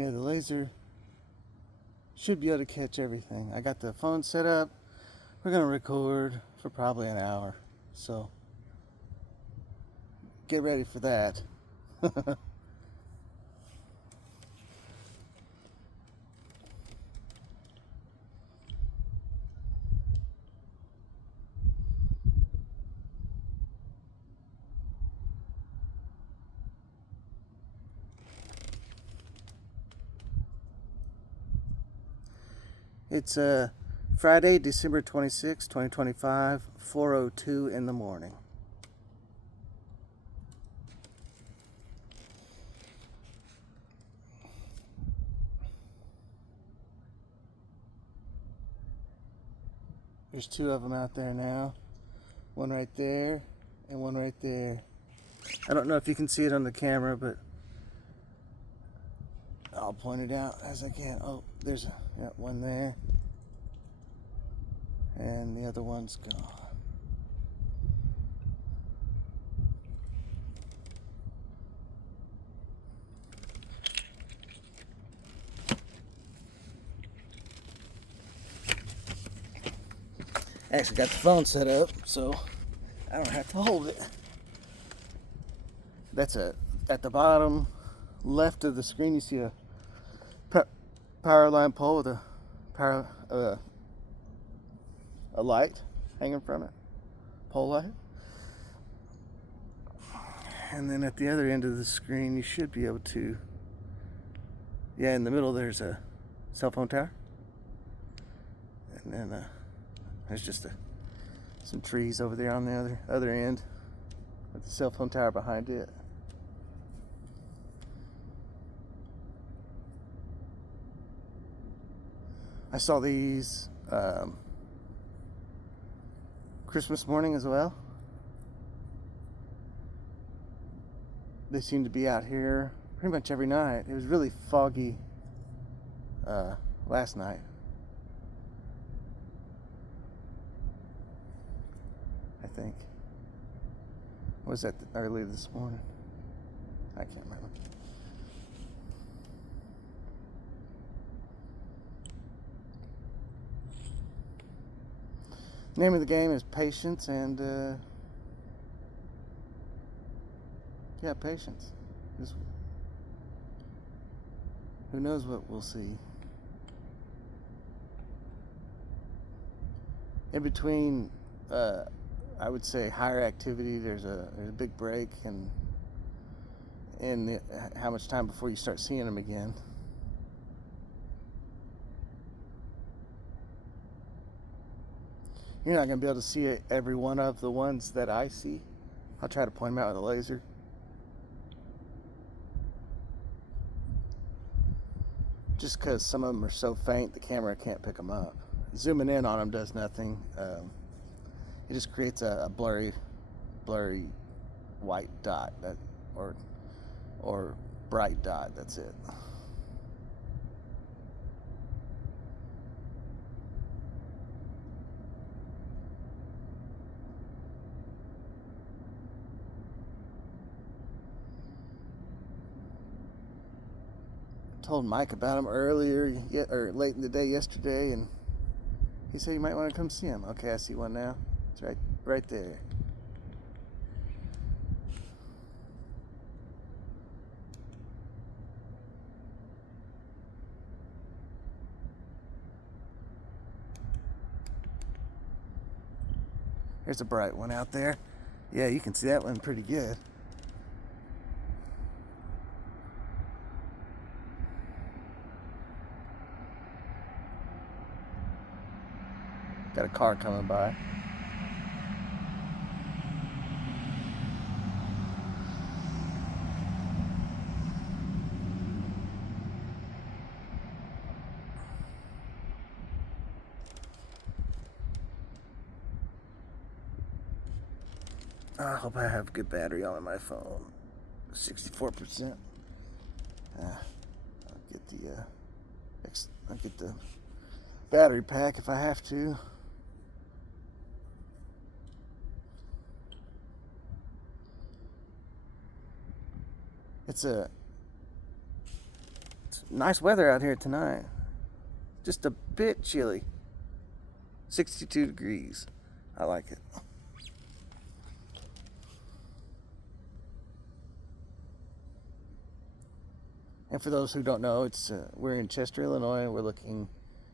Yeah, the laser should be able to catch everything. I got the phone set up. We're gonna record for probably an hour, so get ready for that. It's Friday, December 26, 2025, 4:02 in the morning. There's two of them out there now. One right there and one right there. I don't know if you can see it on the camera, but I'll point it out as I can. Oh, there's one there. And the other one's gone. I actually got the phone set up, so I don't have to hold it. That's at the bottom left of the screen. You see a power line pole with a light hanging from it, pole light. And then at the other end of the screen, you should be able to. Yeah, in the middle there's a cell phone tower, and then there's just some trees over there on the other end with the cell phone tower behind it. I saw these Christmas morning as well. They seem to be out here pretty much every night. It was really foggy last night, I think. Or was that early this morning? I can't remember. The name of the game is Patience, and yeah, Patience. Who knows what we'll see. In between, I would say higher activity. There's a big break, and how much time before you start seeing them again. You're not going to be able to see every one of the ones that I see. I'll try to point them out with a laser. Just because some of them are so faint, the camera can't pick them up. Zooming in on them does nothing. It just creates a blurry white dot, or bright dot. That's it. Told Mike about him earlier, or late in the day yesterday, and he said you might want to come see him. Okay, I see one now. It's right there. There's a bright one out there. Yeah, you can see that one pretty good. Got a car coming by. I hope I have good battery on my phone. 64%. I'll get the battery pack if I have to. It's Nice weather out here tonight. Just a bit chilly. 62 degrees. I like it. And for those who don't know, we're in Chester, Illinois, and we're looking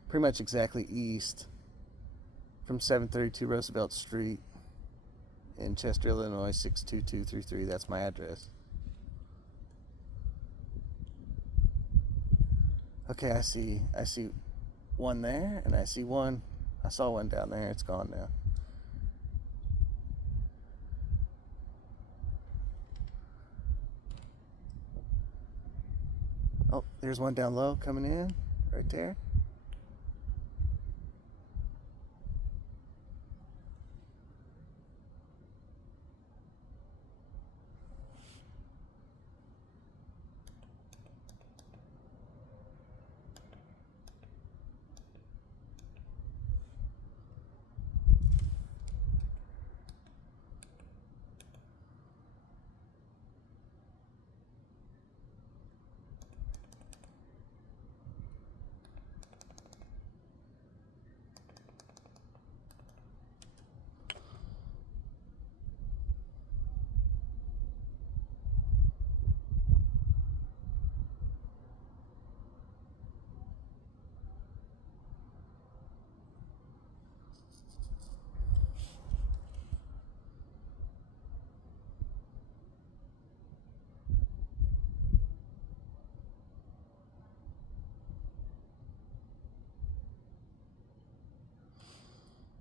pretty much exactly east from 732 Roosevelt Street in Chester, Illinois, 62233. That's my address. Okay, I see one there, and I saw one down there. It's gone now. Oh, there's one down low coming in, right there.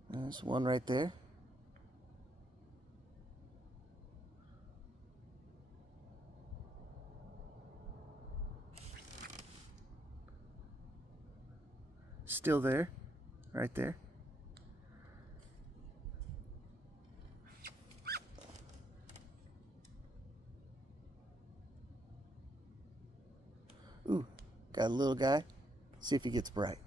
There's one right there. Still there, right there. Ooh, got a little guy. See if he gets bright.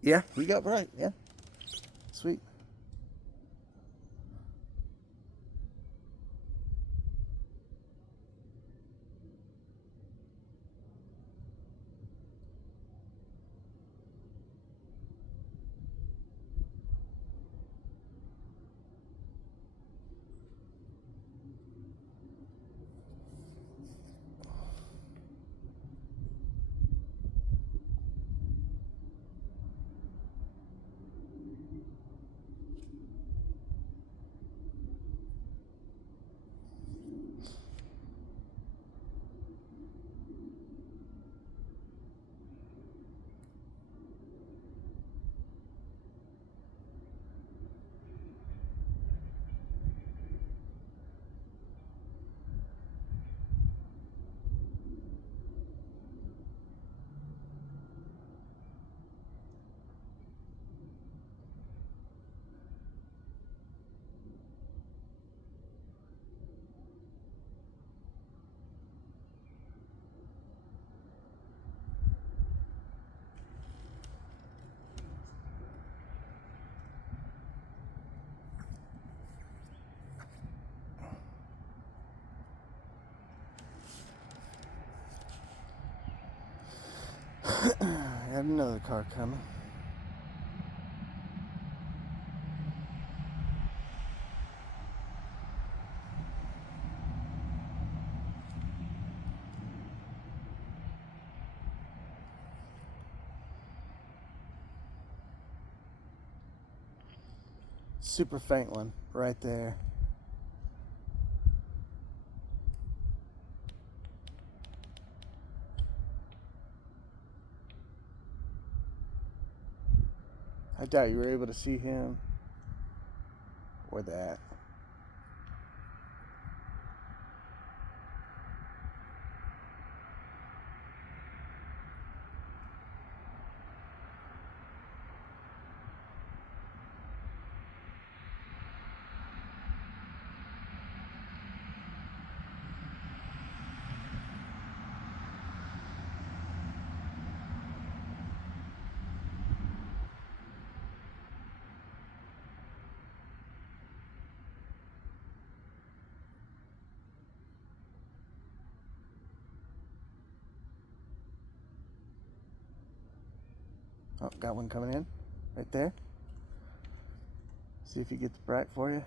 Yeah, he got bright. Yeah, sweet. I have another car coming. Super faint one right there. I doubt you were able to see him or that. Oh, got one coming in right there. See if he gets bright for you.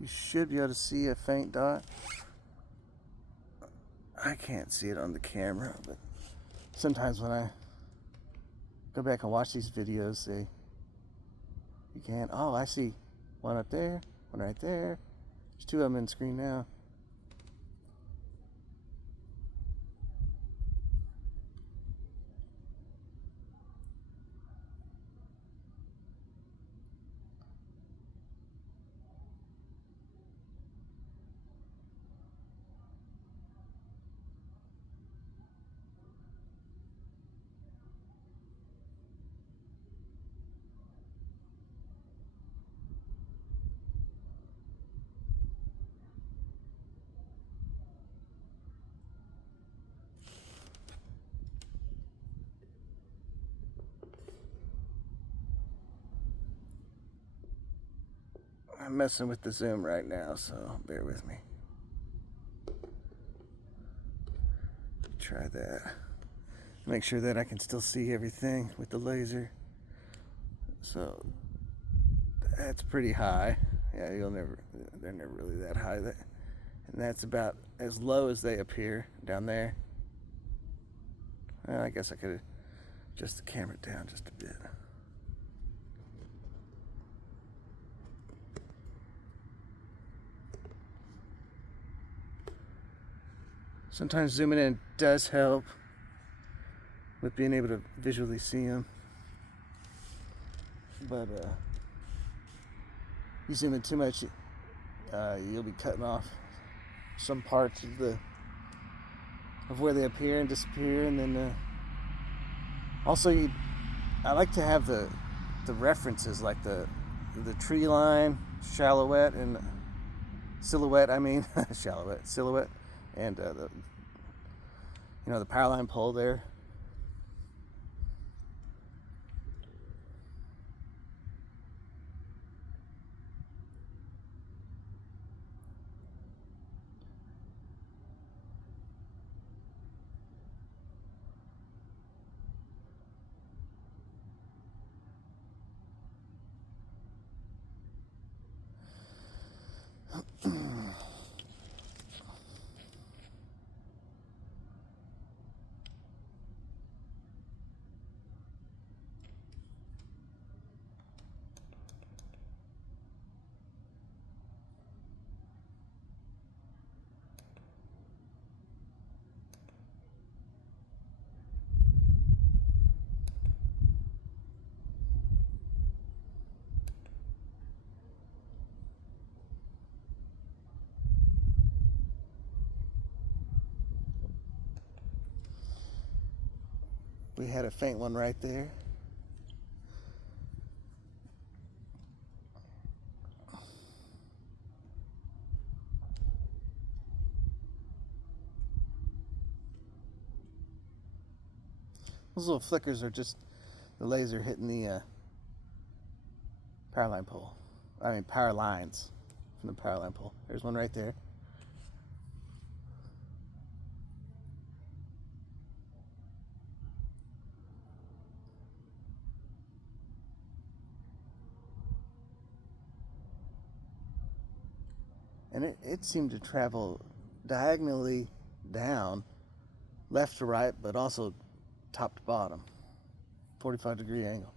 You should be able to see a faint dot. I can't see it on the camera, but sometimes when I go back and watch these videos, you can. Oh, I see one up there, one right there. There's two of them in screen now. I'm messing with the zoom right now, so bear with me. Try that. Make sure that I can still see everything with the laser. So that's pretty high. Yeah, they're never really that high. And that's about as low as they appear down there. Well, I guess I could adjust the camera down just a bit. Sometimes zooming in does help with being able to visually see them. But you zoom in too much, you'll be cutting off some parts of where they appear and disappear. And then also I like to have the references, like the tree line, silhouette, and silhouette. I mean silhouette, and the power line pole there. We had a faint one right there. Those little flickers are just the laser hitting the power line pole. I mean power lines from the power line pole. There's one right there. And it seemed to travel diagonally down, left to right, but also top to bottom, 45-degree angle.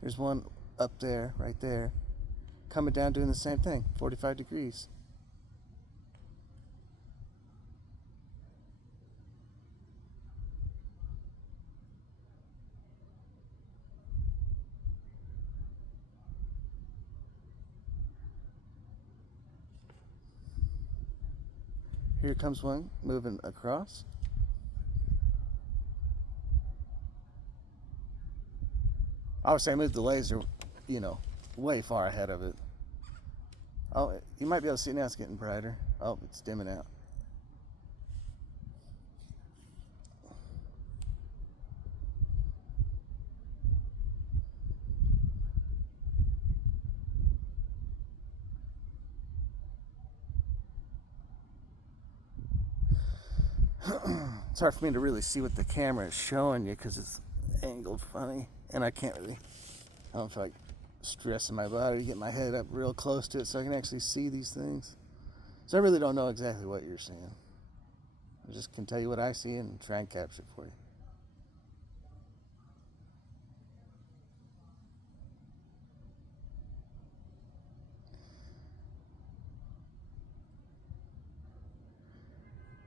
There's one up there, right there, coming down doing the same thing, 45 degrees. Here comes one moving across. I would say move the laser, way far ahead of it. Oh, you might be able to see now it's getting brighter. Oh, it's dimming out. It's hard for me to really see what the camera is showing you because it's angled funny, and I can't really. I don't feel like stressing my body to get my head up real close to it so I can actually see these things. So I really don't know exactly what you're seeing. I just can tell you what I see and try and capture it for you.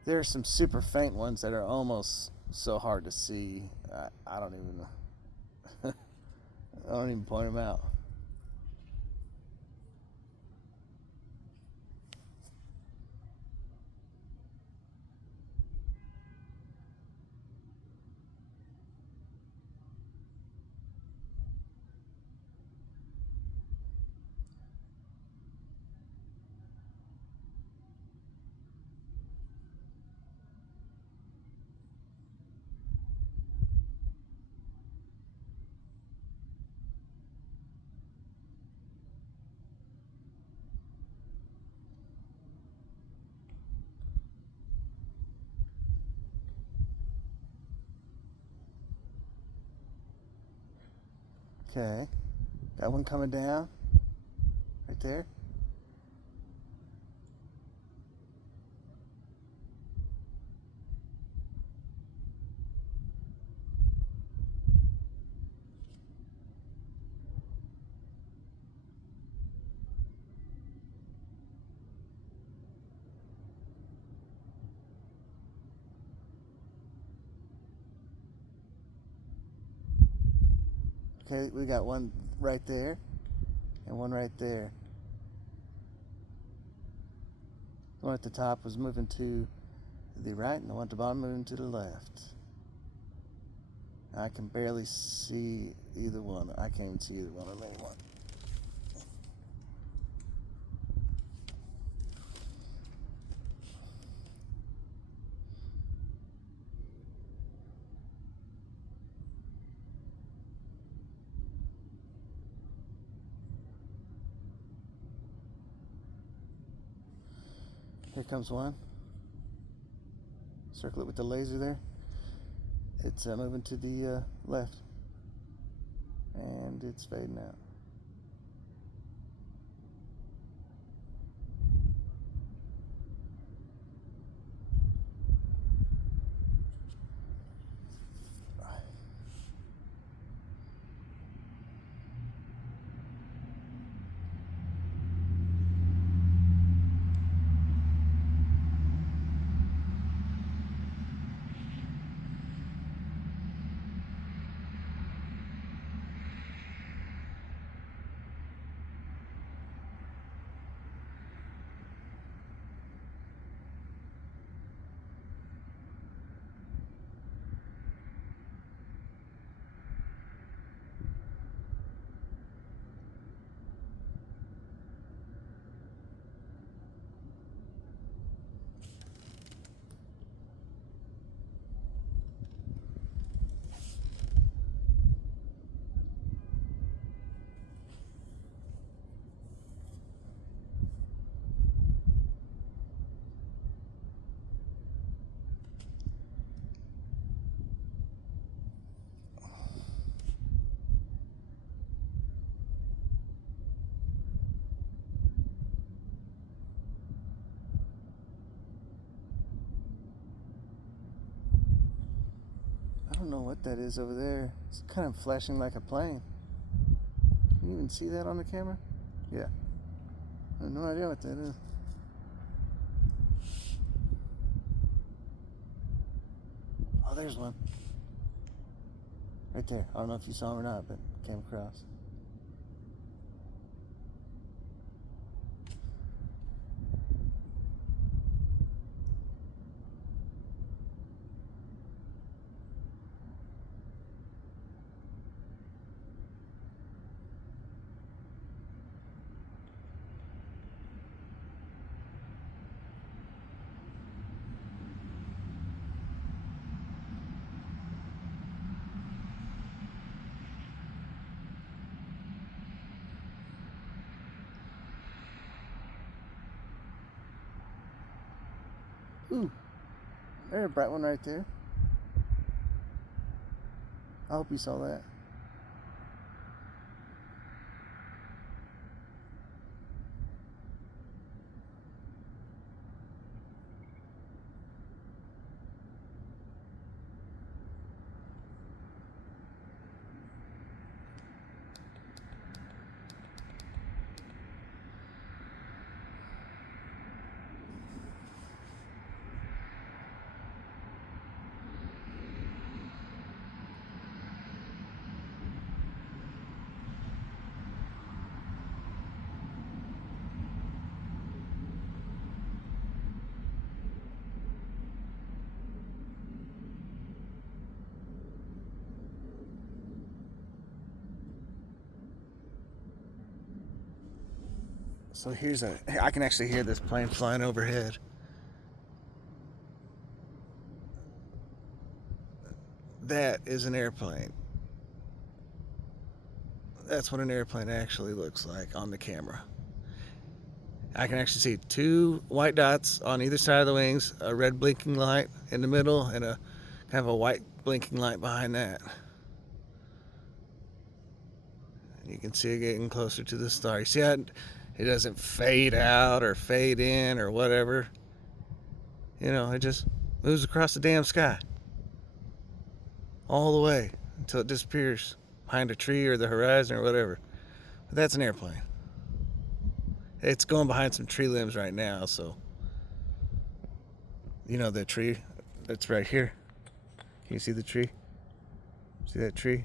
There are some super faint ones that are almost so hard to see. I don't even know. I don't even point them out. Okay, got one coming down right there. Okay, we got one right there and one right there. The one at the top was moving to the right, and the one at the bottom moving to the left. I can barely see either one. I can't even see either one of any one. Here comes one. Circle it with the laser there. It's moving to the left. And it's fading out. I don't know what that is over there. It's kind of flashing like a plane. Can you even see that on the camera? Yeah. I have no idea what that is. Oh, there's one. Right there. I don't know if you saw him or not, but came across. Ooh. There's a bright one right there. I hope you saw that. So I can actually hear this plane flying overhead. That is an airplane. That's what an airplane actually looks like on the camera. I can actually see two white dots on either side of the wings, a red blinking light in the middle, and a kind of a white blinking light behind that. You can see it getting closer to the star. You see how it doesn't fade out or fade in or whatever. You know, it just moves across the damn sky all the way until it disappears behind a tree or the horizon or whatever. But that's an airplane. It's going behind some tree limbs right now, so you know the tree that's right here. Can you see the tree? See that tree?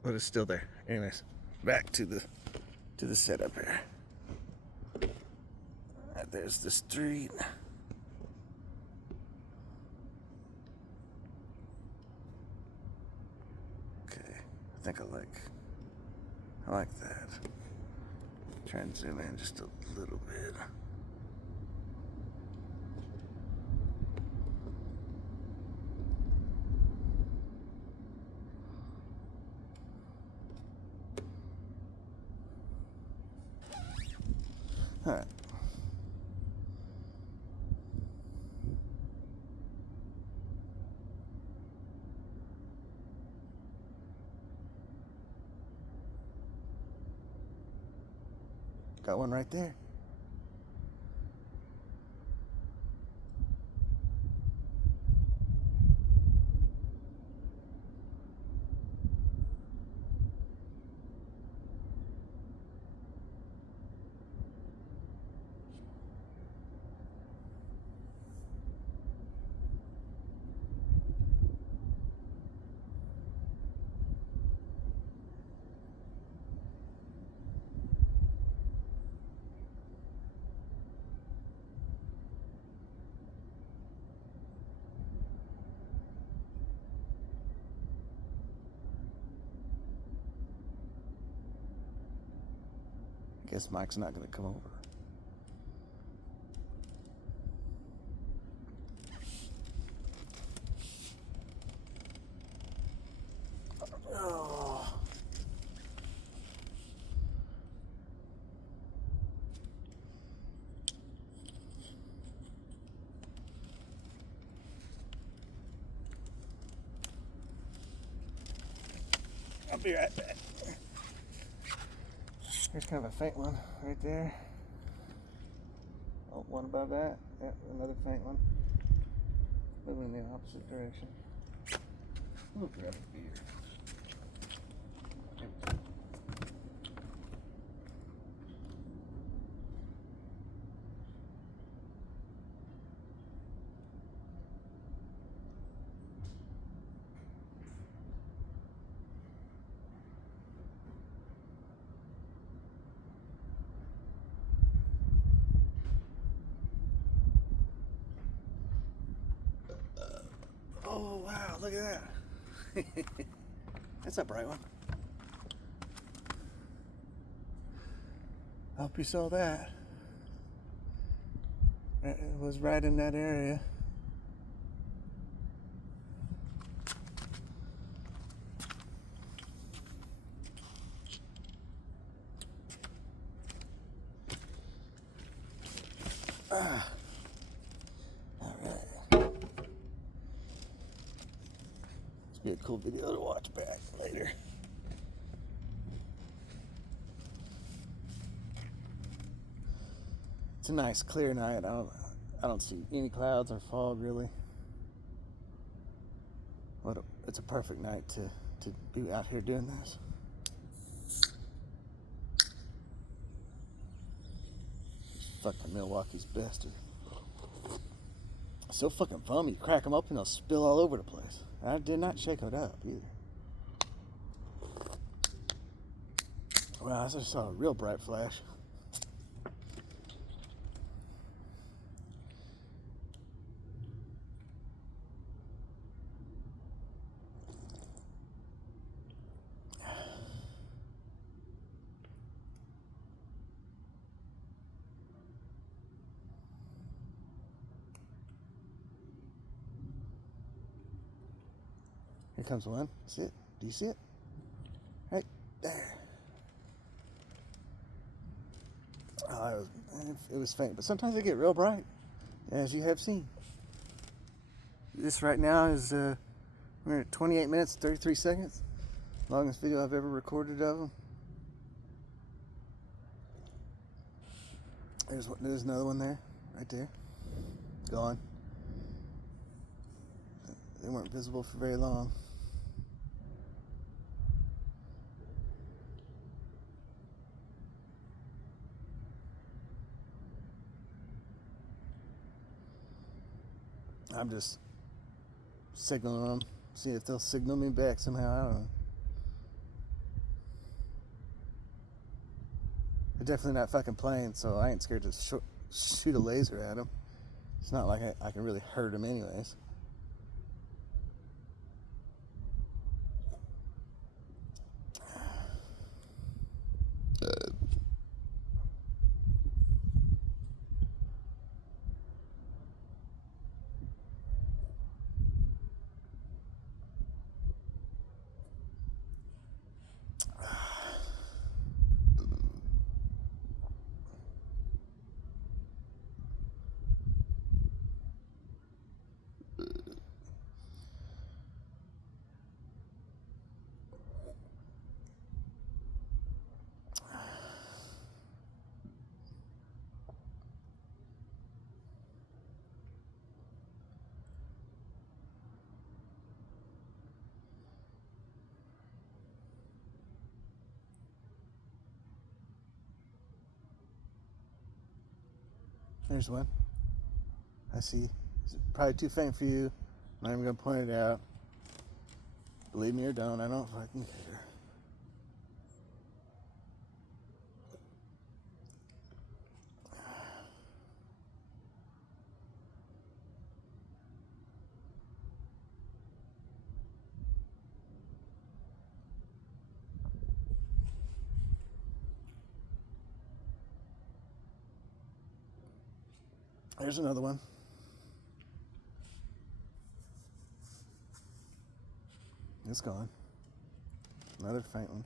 But it's still there. Anyways, back to the setup here. There's the street. Okay, I think I like that. Try and zoom in just a little bit. All right. Got one right there. Guess Mike's not gonna come over. Oh. I'll be right back. Here's kind of a faint one right there. Oh, one above that. Yep, another faint one. Moving in the opposite direction. We'll grab a beer. Oh wow, look at that. That's a bright one. I hope you saw that. It was right in that area. It's be a cool video to watch back later. It's a nice clear night. I don't see any clouds or fog really. It's a perfect night to be out here doing this. Fucking Milwaukee's bastard. So fucking foamy. You crack them open, they'll spill all over the place. I did not shake it up either. Wow, I just saw a real bright flash. Here comes one. See it? Do you see it? Right there. Oh, it was faint, but sometimes they get real bright, as you have seen. This right now is we're at 28 minutes 33 seconds. Longest video I've ever recorded of them. There's another one there, right there. Gone. They weren't visible for very long. I'm just signaling them, see if they'll signal me back somehow. I don't know. They're definitely not fucking playing, so I ain't scared to shoot a laser at them. It's not like I can really hurt them anyways. There's one. I see. It's probably too faint for you. I'm not even gonna point it out. Believe me or don't, I don't fucking care. There's another one. It's gone. Another faint one.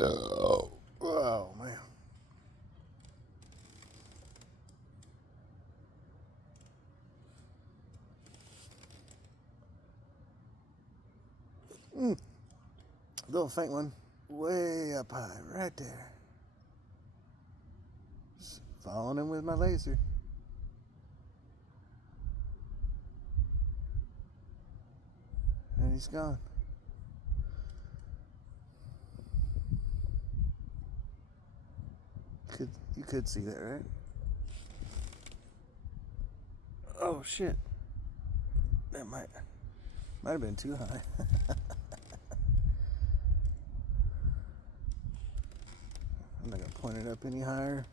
Oh man. Little faint one, way up high, right there. Just following him with my laser. And he's gone. You could see that, right? Oh shit. That might have been too high. I'm not gonna point it up any higher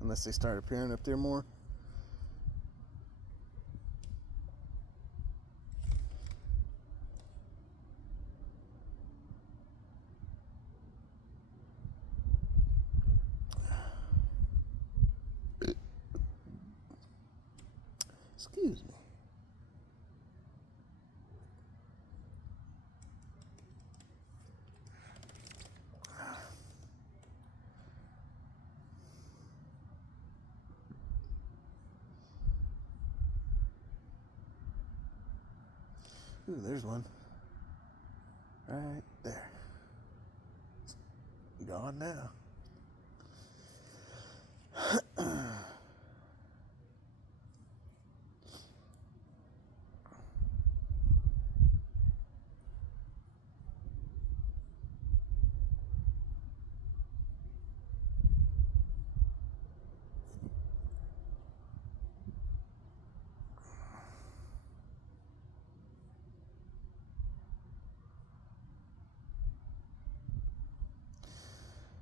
unless they start appearing up there more. Excuse me. Ooh, there's one. Right there. Gone now.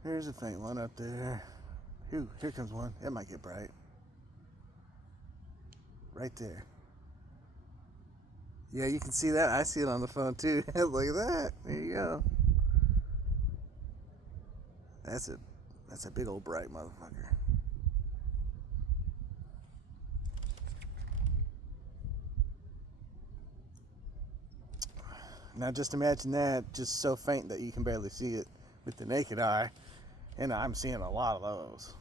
There's a faint one up there. Ooh, here comes one. It might get bright. Right there. Yeah, you can see that. I see it on the phone too. Look at that. There you go. That's a big old bright motherfucker. Now just imagine that, just so faint that you can barely see it with the naked eye. And I'm seeing a lot of those.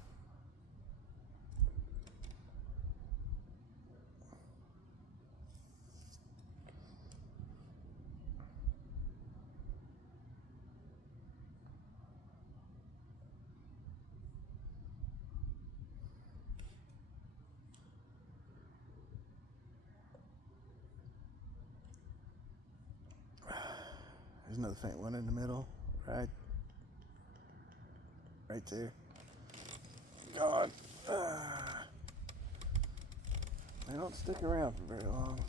There's another faint one in the middle, right there. God, they don't stick around for very long.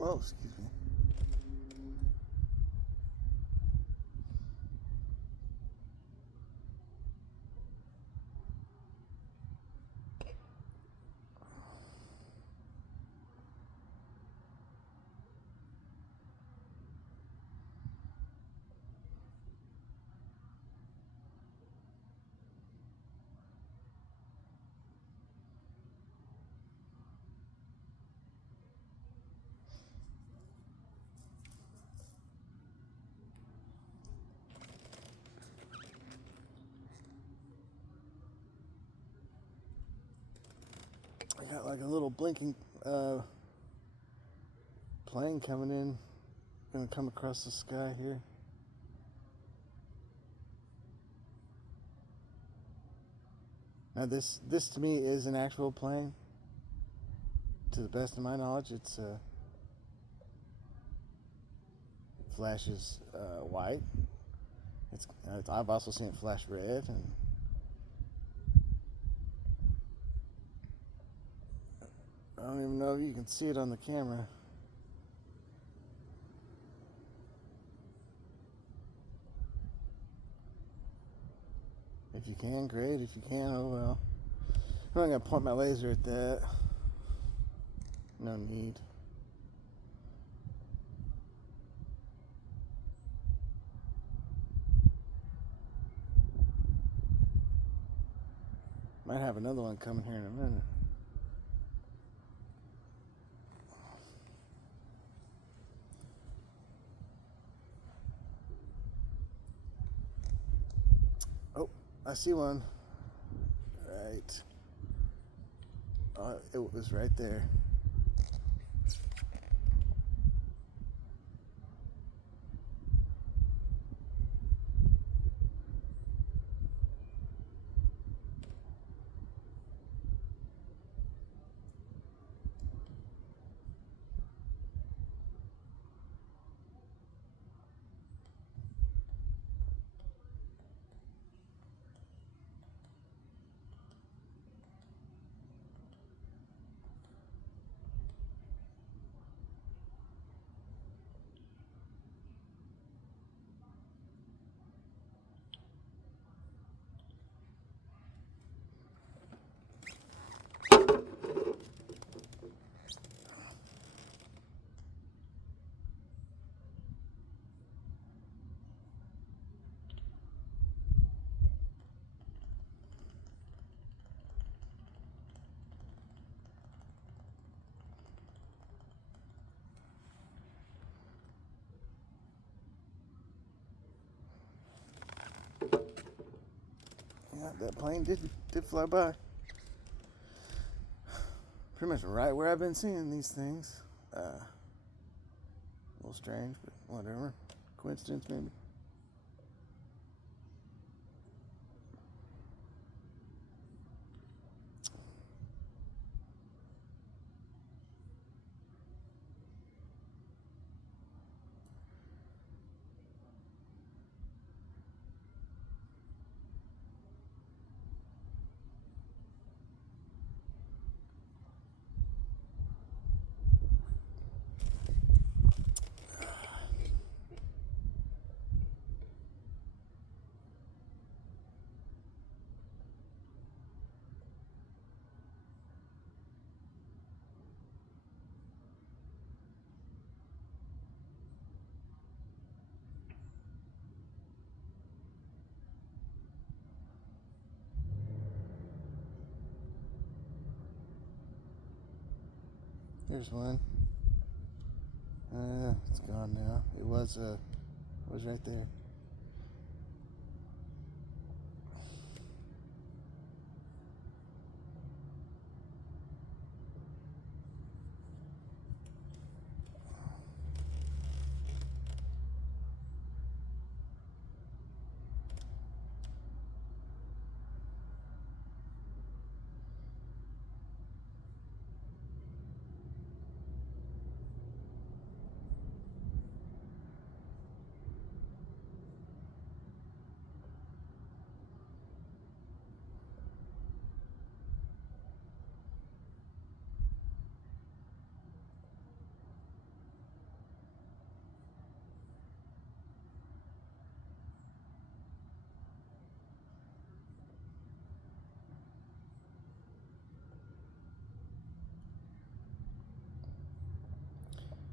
Oh, excuse me. I got like a little blinking plane coming in. Gonna come across the sky here. Now this to me is an actual plane. To the best of my knowledge, it flashes white. I've also seen it flash red, and I don't even know if you can see it on the camera. If you can, great. If you can't, oh well. I'm not gonna point my laser at that. No need. Might have another one coming here in a minute. Oh, I see one. Right. It was right there. Yeah, that plane did fly by. Pretty much right where I've been seeing these things. A little strange, but whatever. Coincidence, maybe. There's one. It's gone now. It was right there.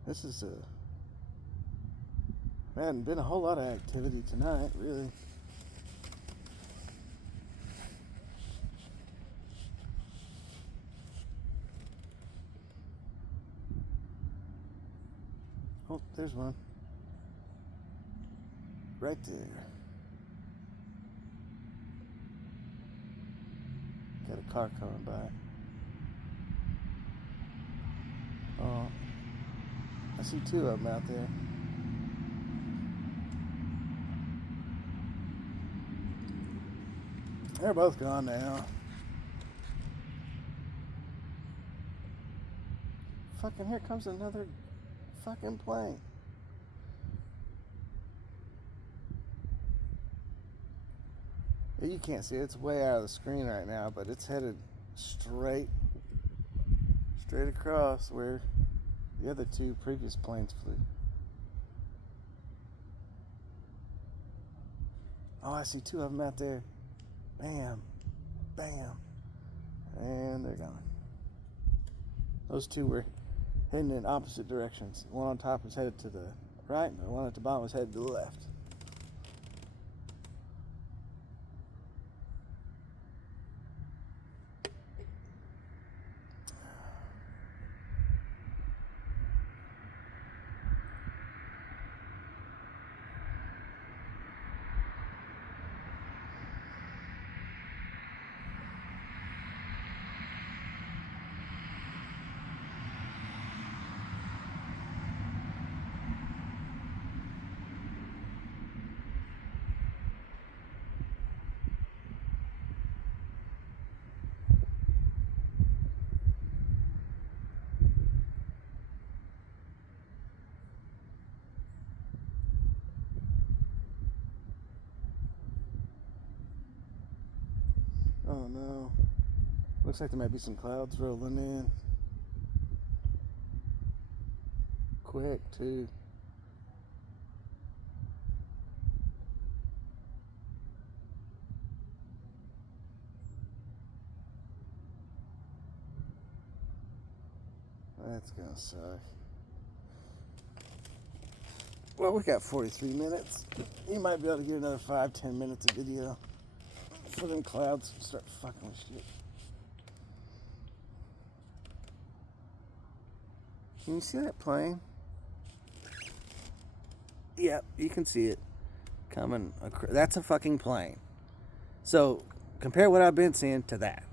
This is hadn't been a whole lot of activity tonight, really. Oh, there's one. Right there. Got a car coming by. Oh, I see two of them out there. They're both gone now. Fucking here comes another fucking plane. You can't see it. It's way out of the screen right now, but it's headed straight across where the other two previous planes flew. Oh, I see two of them out there. Bam, bam, and they're gone. Those two were heading in opposite directions. One on top was headed to the right, and the one at the bottom was headed to the left. Oh no. Looks like there might be some clouds rolling in. Quick, too. That's gonna suck. Well, we got 43 minutes. You might be able to get another 5-10 minutes of video before them clouds start fucking with shit. Can you see that plane? Yep, you can see it coming. That's a fucking plane. So compare what I've been seeing to that.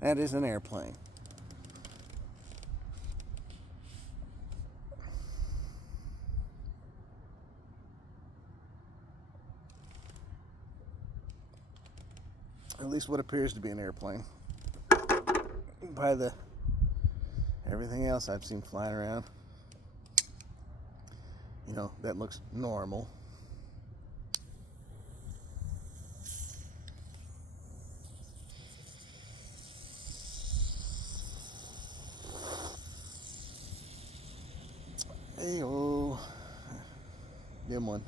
That is an airplane. At least what appears to be an airplane. By the everything else I've seen flying around, you know, that looks normal. Hey, oh, dim one.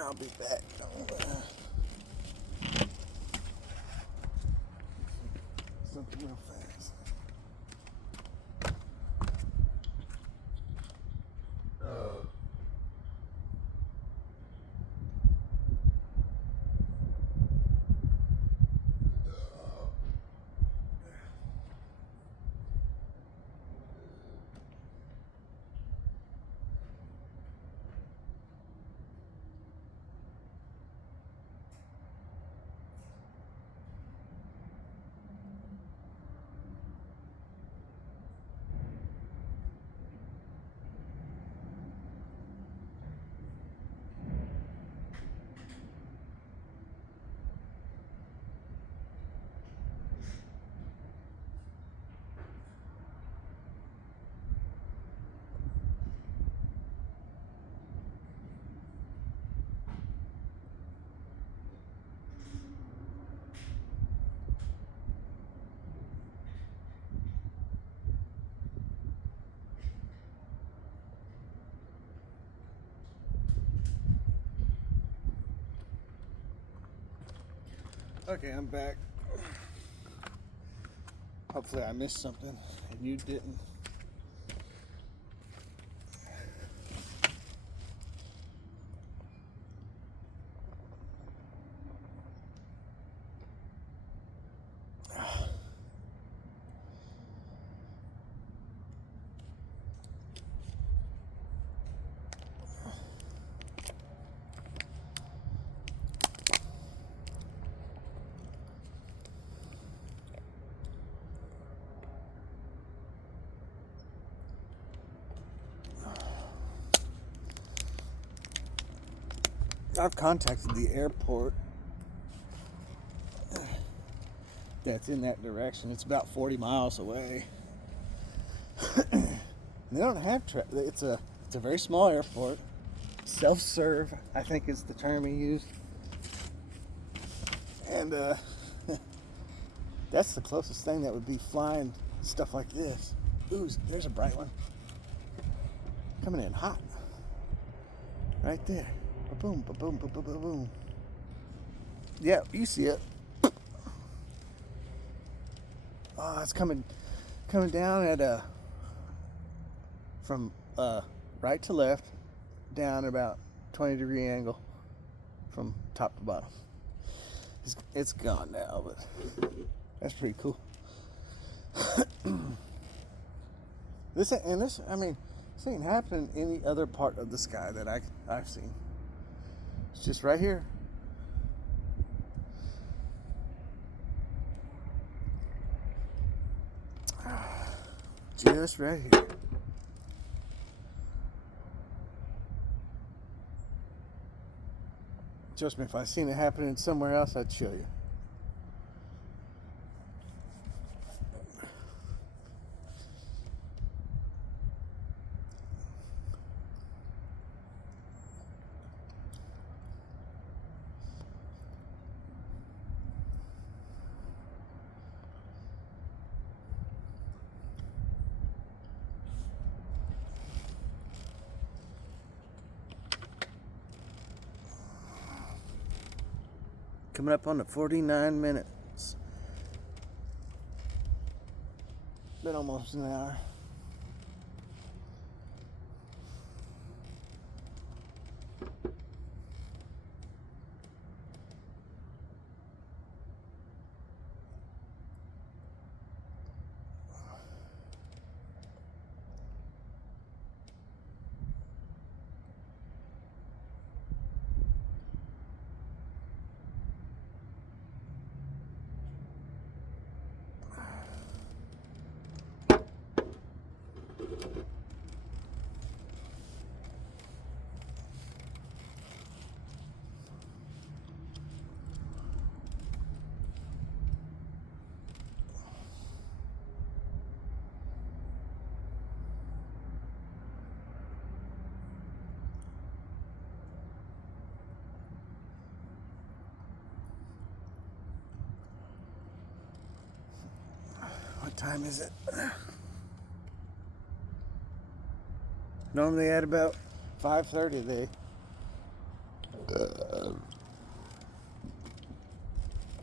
I'll be back. Something real fast. Okay, I'm back. Hopefully I missed something and you didn't. I've contacted the airport that's in that direction. It's about 40 miles away. They don't have it's a very small airport. Self-serve, I think, is the term he used. And that's the closest thing that would be flying stuff like this. Ooh, there's a bright one coming in hot right there. Boom, boom, boom, boom, boom, boom. Yeah, you see it. Oh, it's coming down at from right to left, down about 20-degree angle from top to bottom. It's gone now, but that's pretty cool. This ain't happening in any other part of the sky that I've seen. It's just right here. Just right here. Trust me, if I seen it happening somewhere else, I'd show you. Coming up on the 49 minutes. Been almost an hour. What time is it? Normally at about 5:30 they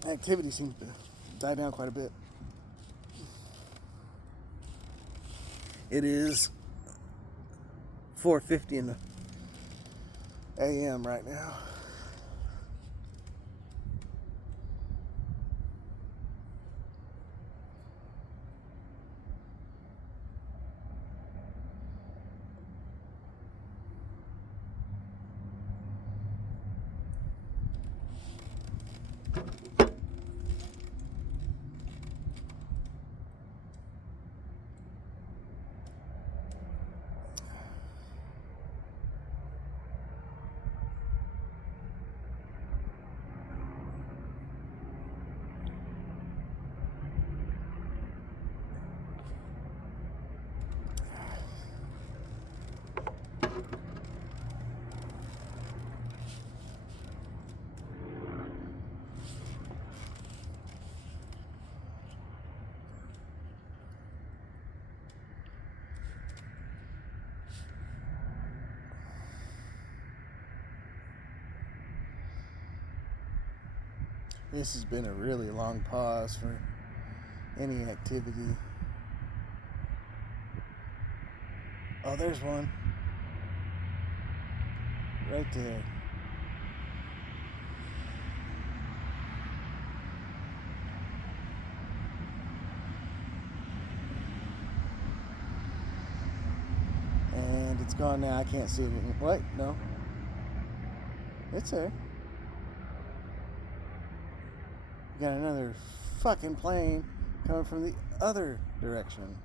activity seems to die down quite a bit. It is 4:50 in the a.m. right now. This has been a really long pause for any activity. Oh, there's one. Right there. And it's gone now. I can't see it anymore. What? No. It's there. We got another fucking plane coming from the other direction.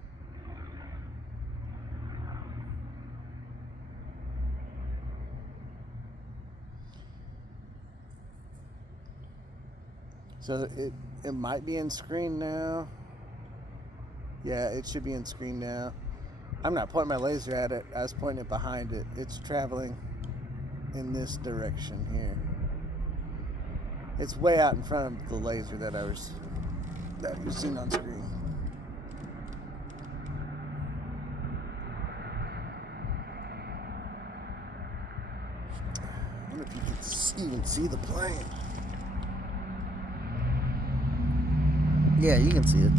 So it might be in screen now. Yeah, it should be in screen now. I'm not pointing my laser at it. I was pointing it behind it. It's traveling in this direction here. It's way out in front of the laser that you've seen on screen. I wonder if you can even see the plane. Yeah, you can see it.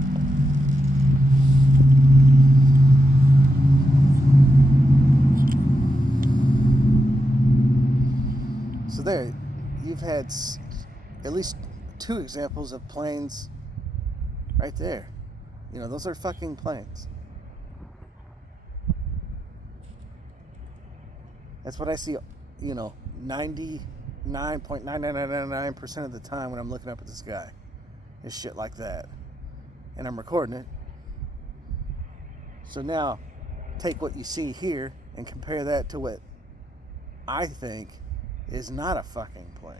So there, you've had at least 2 examples of planes right there. You know, those are fucking planes. That's what I see, you know, 99.99999% of the time when I'm looking up at the sky. Is shit like that. And I'm recording it. So now, take what you see here and compare that to what I think is not a fucking plane.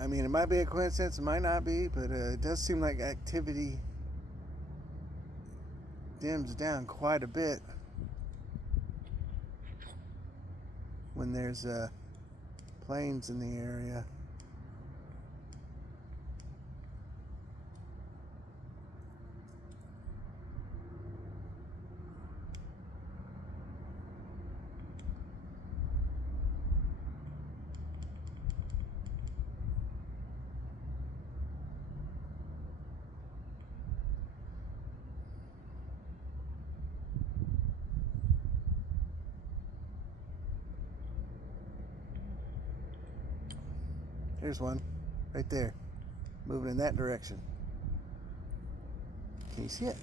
I mean, it might be a coincidence, it might not be, but it does seem like activity dims down quite a bit when there's planes in the area. Here's one, right there, moving in that direction. Can you see it?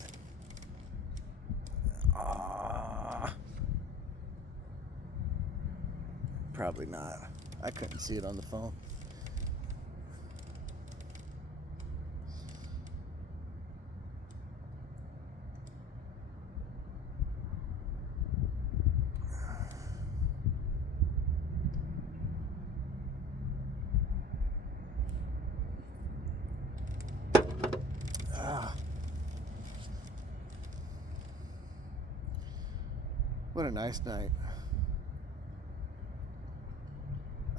Probably not. I couldn't see it on the phone. What a nice night.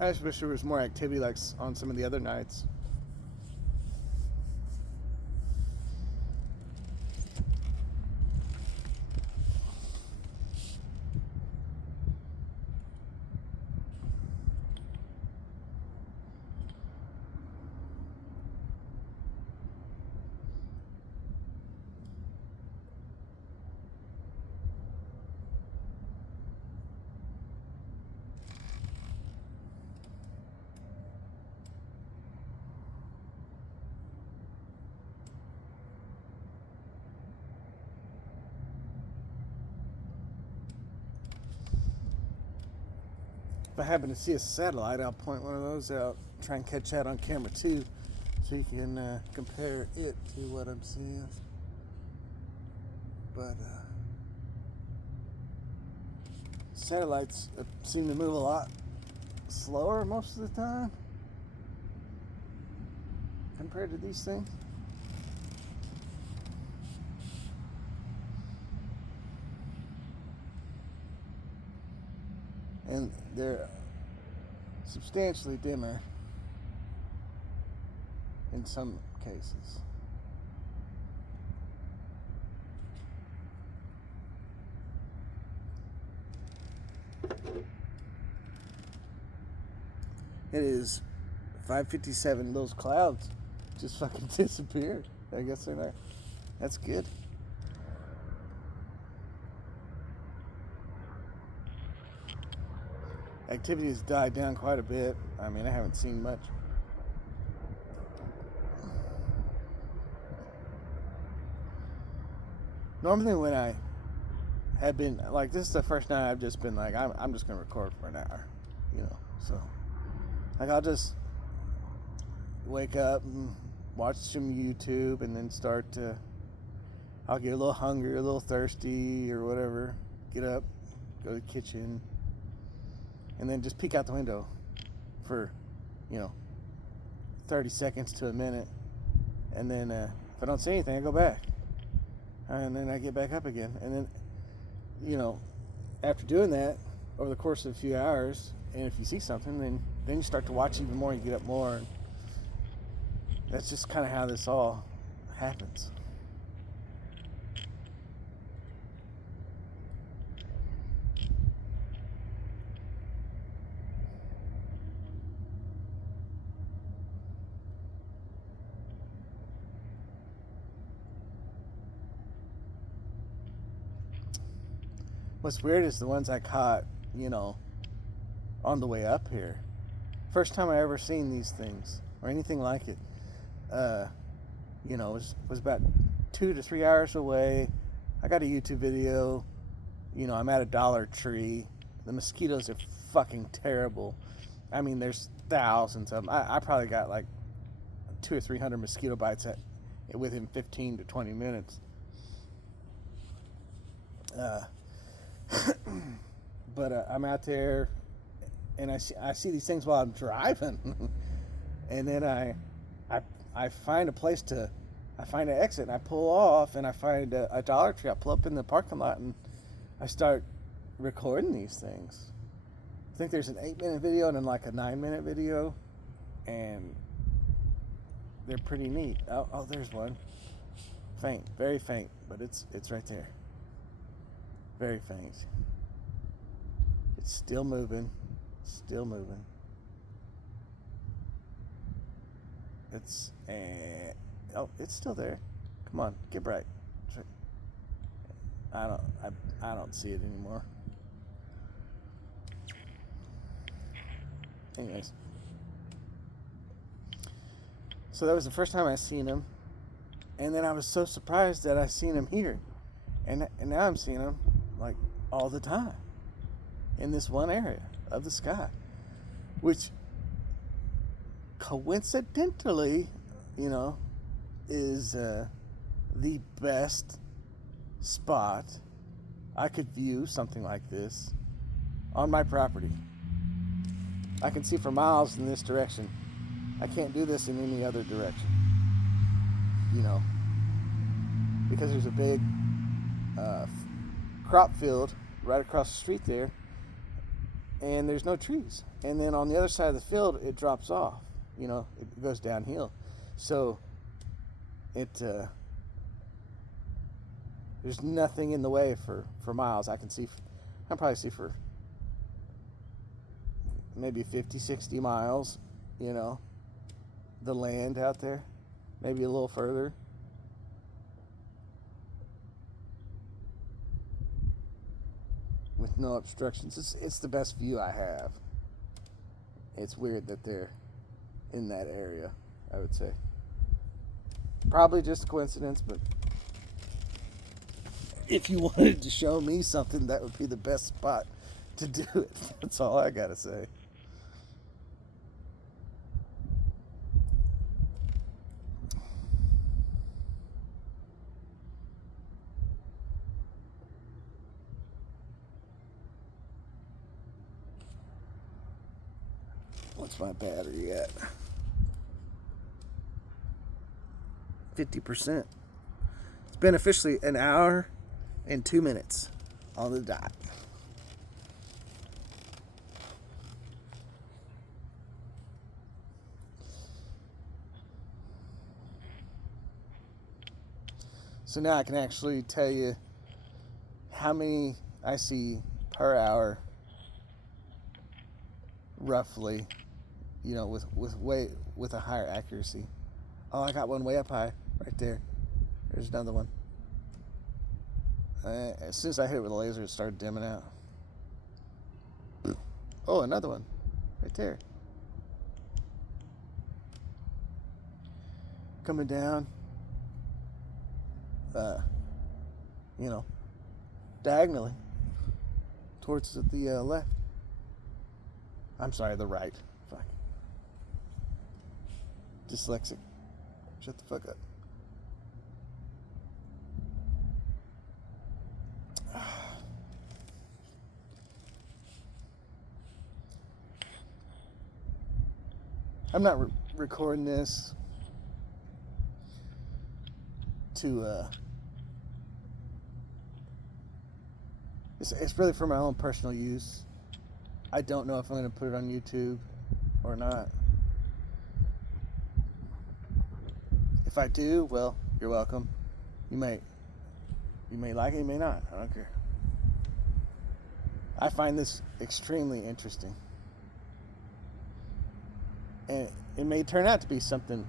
I just wish there was more activity like on some of the other nights. If I happen to see a satellite, I'll point one of those out, try and catch that on camera too, so you can compare it to what I'm seeing. But satellites seem to move a lot slower most of the time compared to these things. And they're substantially dimmer in some cases. It is 5:57. Those clouds just fucking disappeared. I guess they're there. That's good. Activity has died down quite a bit. I mean, I haven't seen much. Normally when I had been, like, this is the first night I've just been like, I'm just going to record for an hour, you know, so, like, I'll just wake up and watch some YouTube and then start to, I'll get a little hungry, a little thirsty or whatever, get up, go to the kitchen, and then just peek out the window for, 30 seconds to a minute. And then if I don't see anything, I go back. and then I get back up again. And then, you know, after doing that over the course of a few hours, and if you see something, then you start to watch even more. You get up more. And that's just kind of how this all happens. What's weird is the ones I caught, you know, on the way up here. First time I ever seen these things or anything like it. You know, was about 2 to 3 hours away. I got a YouTube video. You know, I'm at a Dollar Tree. The mosquitoes are fucking terrible. I mean, there's thousands of them. I probably got like 200 or 300 mosquito bites within 15 to 20 minutes. But I'm out there, and I see these things while I'm driving, and then I find a place I find an exit, and I pull off, and I find a Dollar Tree. I pull up in the parking lot, and I start recording these things. I think there's an 8-minute video and then like a 9-minute video, and they're pretty neat. Oh, there's one. Faint, very faint, but it's right there. Very faint. It's still moving. Still moving. It's still there. Come on, get bright. I don't see it anymore. Anyways, so that was the first time I seen him, and then I was so surprised that I seen him here, and now I'm seeing him like all the time in this one area of the sky, which coincidentally, you know, is the best spot I could view something like this on my property. I can see for miles in this direction. I can't do this in any other direction, you know, because there's a big crop field right across the street there, and there's no trees. And then on the other side of the field, it drops off, you know, it goes downhill. So there's nothing in the way for miles. I probably see for maybe 50, 60 miles, you know, the land out there, maybe a little further. With no obstructions. It's the best view I have. It's weird that they're in that area, I would say. Probably just a coincidence, but if you wanted to show me something, that would be the best spot to do it. That's all I gotta say. What's my battery at? 50%. It's been officially an hour and 2 minutes on the dot. So now I can actually tell you how many I see per hour, roughly, you know, with a higher accuracy. Oh, I got one way up high, right there. There's another one. As soon as I hit it with a laser, it started dimming out. Oh, another one, right there. Coming down, you know, diagonally towards the left. I'm sorry, the right. Fuck. Dyslexic. Shut the fuck up. I'm not recording this to It's really for my own personal use. I don't know if I'm going to put it on YouTube or not. If I do, well, you're welcome. You may like it, you may not. I don't care. I find this extremely interesting. And it may turn out to be something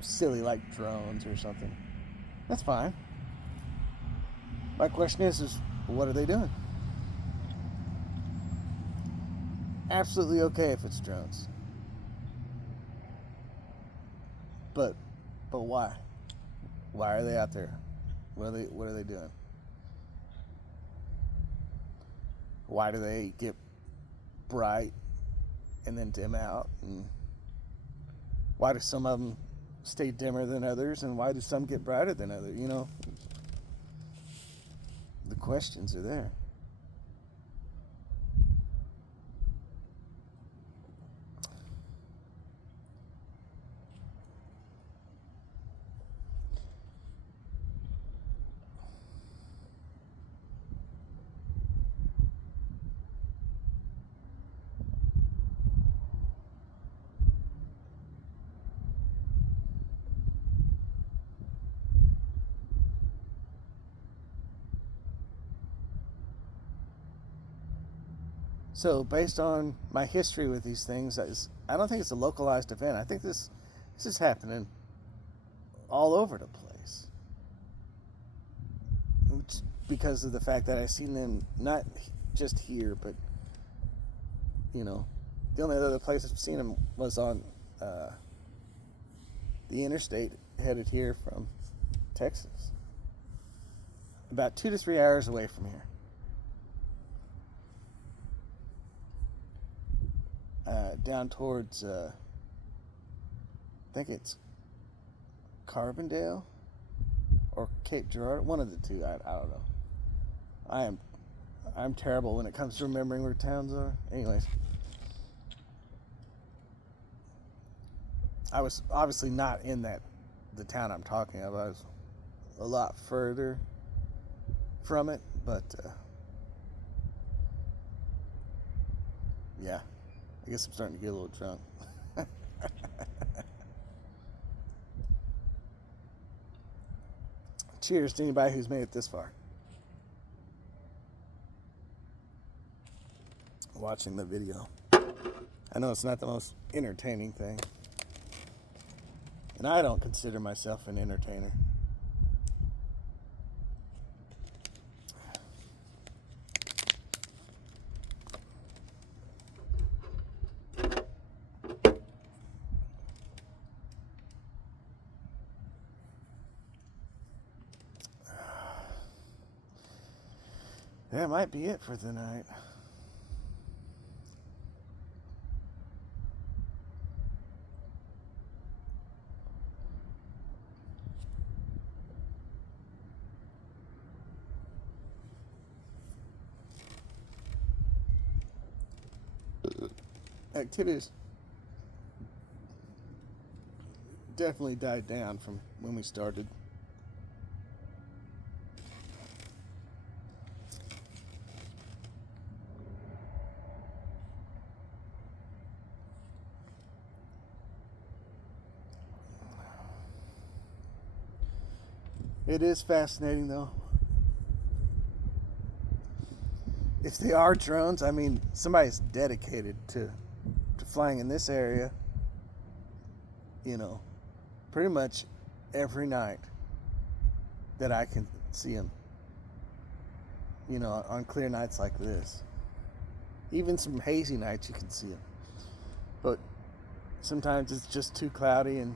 silly like drones or something. That's fine. My question is what are they doing? Absolutely okay if it's drones. But why? Why are they out there? What are they doing? Why do they get bright and then dim out? And why do some of them stay dimmer than others? And why do some get brighter than others? You know, the questions are there. So based on my history with these things, I don't think it's a localized event. I think this is happening all over the place. Because of the fact that I've seen them not just here, but you know, the only other place I've seen them was on the interstate headed here from Texas, about 2 to 3 hours away from here. Down towards, I think it's Carbondale or Cape Girardeau, one of the two. I don't know. I'm terrible when it comes to remembering where towns are. Anyways, I was obviously not in the town I'm talking about. I was a lot further from it, but yeah. I guess I'm starting to get a little drunk. Cheers to anybody who's made it this far. Watching the video. I know it's not the most entertaining thing. And I don't consider myself an entertainer. That might be it for the night. Activities definitely died down from when we started. It is fascinating, though. If they are drones, I mean, somebody's dedicated to flying in this area, you know, pretty much every night that I can see them, you know, on clear nights like this. Even some hazy nights you can see them. But sometimes it's just too cloudy and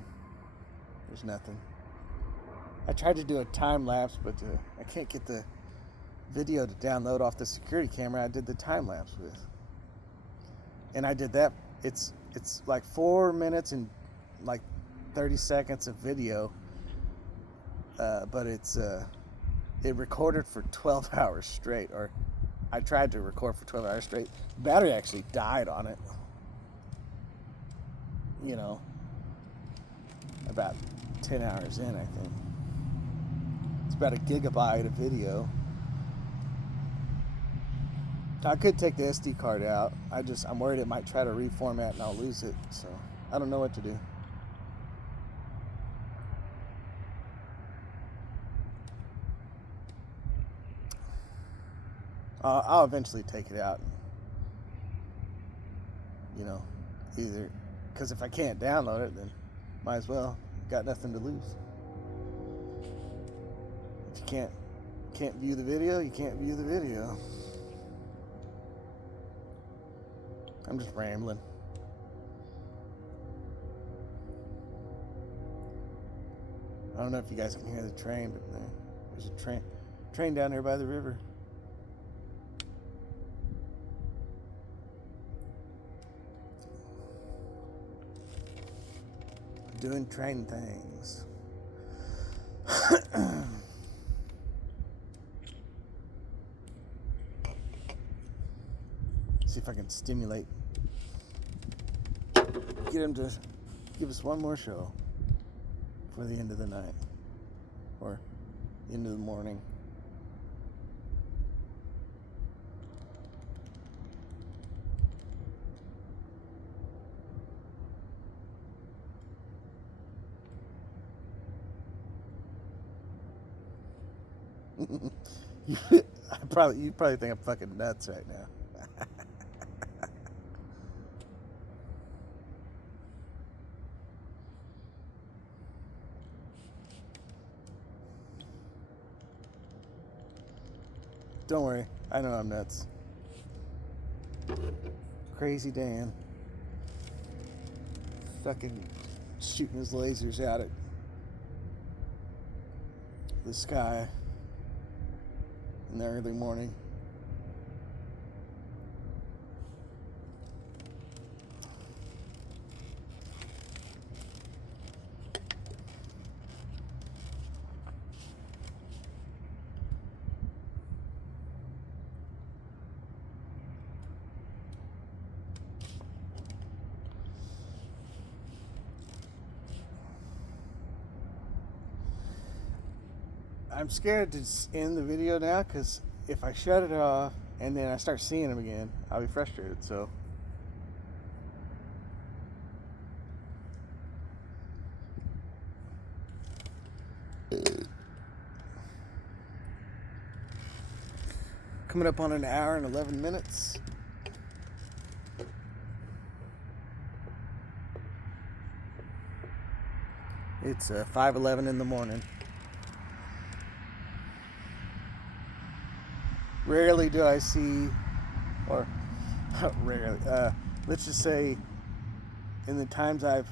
there's nothing. I tried to do a time lapse, but I can't get the video to download off the security camera I did the time lapse with. And I did that. It's like 4 minutes and like 30 seconds of video, but it recorded for 12 hours straight. Or I tried to record for 12 hours straight. The battery actually died on it. You know, about 10 hours in, I think. It's about 1 gigabyte of video. I could take the SD card out. I'm worried it might try to reformat and I'll lose it. So I don't know what to do. I'll eventually take it out. You know, either because if I can't download it, then might as well. Got nothing to lose. If you can't view the video, you can't view the video. I'm just rambling. I don't know if you guys can hear the train, but there's a train down there by the river. Doing train things. See if I can stimulate. Get him to give us one more show for the end of the night or the end of the morning. You probably think I'm fucking nuts right now. Don't worry, I know I'm nuts. Crazy Dan. Fucking shooting his lasers out at the sky in the early morning. I'm scared to end the video now because if I shut it off and then I start seeing them again, I'll be frustrated. So coming up on an hour and 11 minutes. It's 5:11 in the morning. Rarely do I see, or rarely, let's just say in the times I've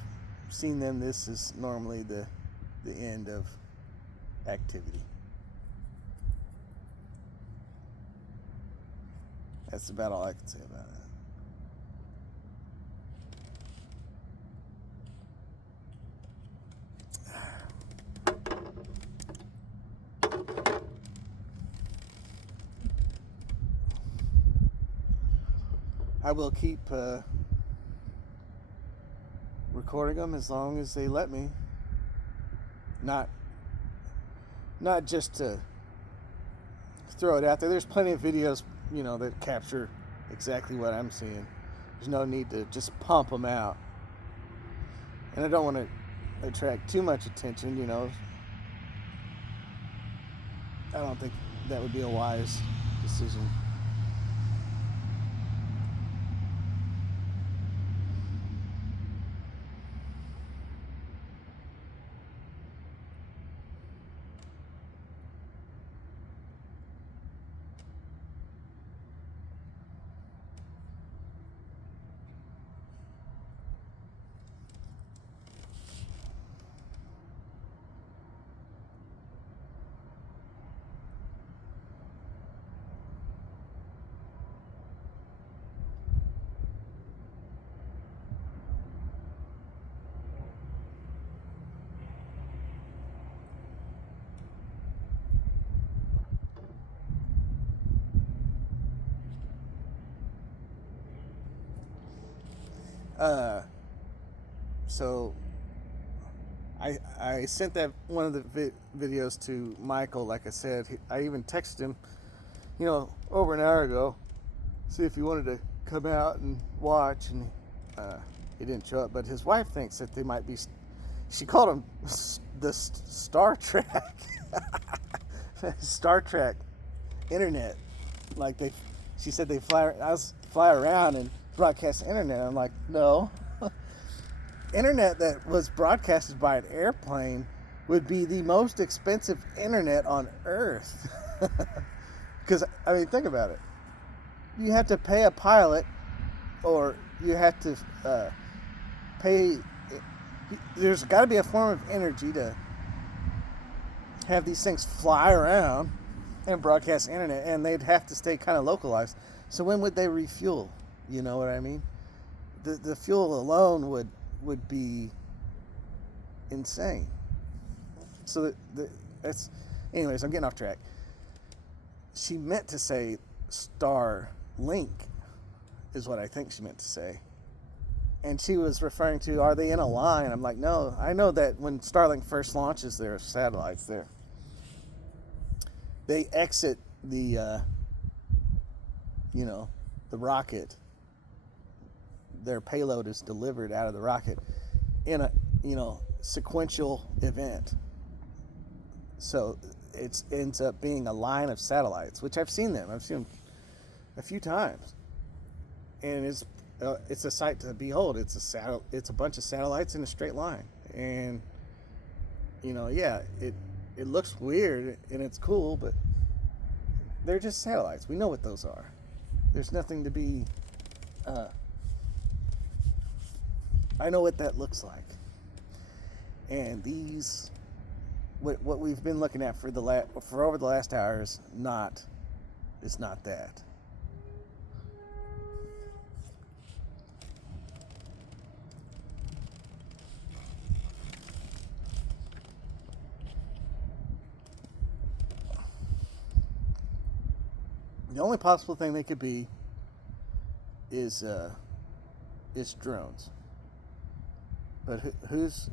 seen them, this is normally the end of activity. That's about all I can say about it. I will keep recording them as long as they let me. Not just to throw it out there. There's plenty of videos, that capture exactly what I'm seeing. There's no need to just pump them out. And I don't want to attract too much attention, I don't think that would be a wise decision. So I sent that one of the videos to Michael. Like I said, I even texted him, over an hour ago, see if he wanted to come out and watch, and he didn't show up. But his wife thinks that they might be. She called him the Star Trek, Star Trek internet. Like she said they fly around and broadcast the internet. I'm like, no. Internet that was broadcasted by an airplane would be the most expensive internet on Earth. Because, I mean, think about it. You have to pay a pilot, or you have to pay. There's got to be a form of energy to have these things fly around and broadcast internet, and they'd have to stay kind of localized. So when would they refuel? You know what I mean? The fuel alone would be insane. So that's, anyways, I'm getting off track. She meant to say Starlink is what I think she meant to say. And she was referring to, are they in a line? I'm like, no, I know that when Starlink first launches their satellites there, they exit the rocket. Their payload is delivered out of the rocket in a, sequential event. So it ends up being a line of satellites, which I've seen them a few times, and it's a sight to behold. It's a bunch of satellites in a straight line, and it looks weird and it's cool, but they're just satellites. We know what those are. There's nothing to be. I know what that looks like, and these. What we've been looking at for over the last hour is not that. The only possible thing they could be is drones. But who's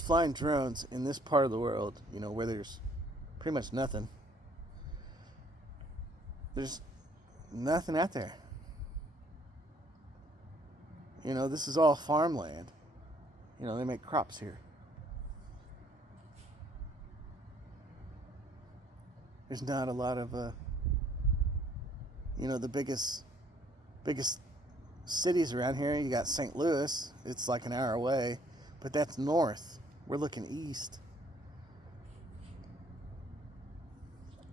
flying drones in this part of the world, where there's pretty much nothing? There's nothing out there. This is all farmland. They make crops here. There's not a lot of, the biggest cities around here. You got St. Louis. It's like an hour away. But that's north. We're looking east.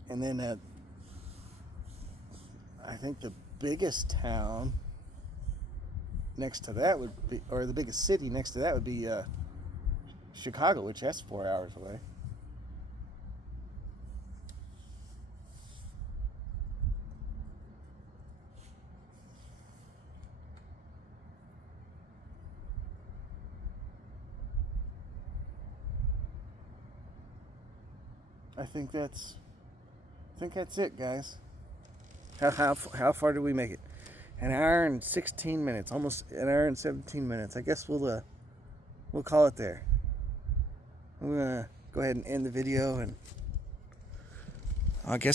And then I think the biggest town next to that would be, or the biggest city next to that would be Chicago, which that's 4 hours away. I think that's it, guys. How far did we make it? An hour and 16 minutes, almost an hour and 17 minutes. I guess we'll call it there. I'm gonna go ahead and end the video, and I guess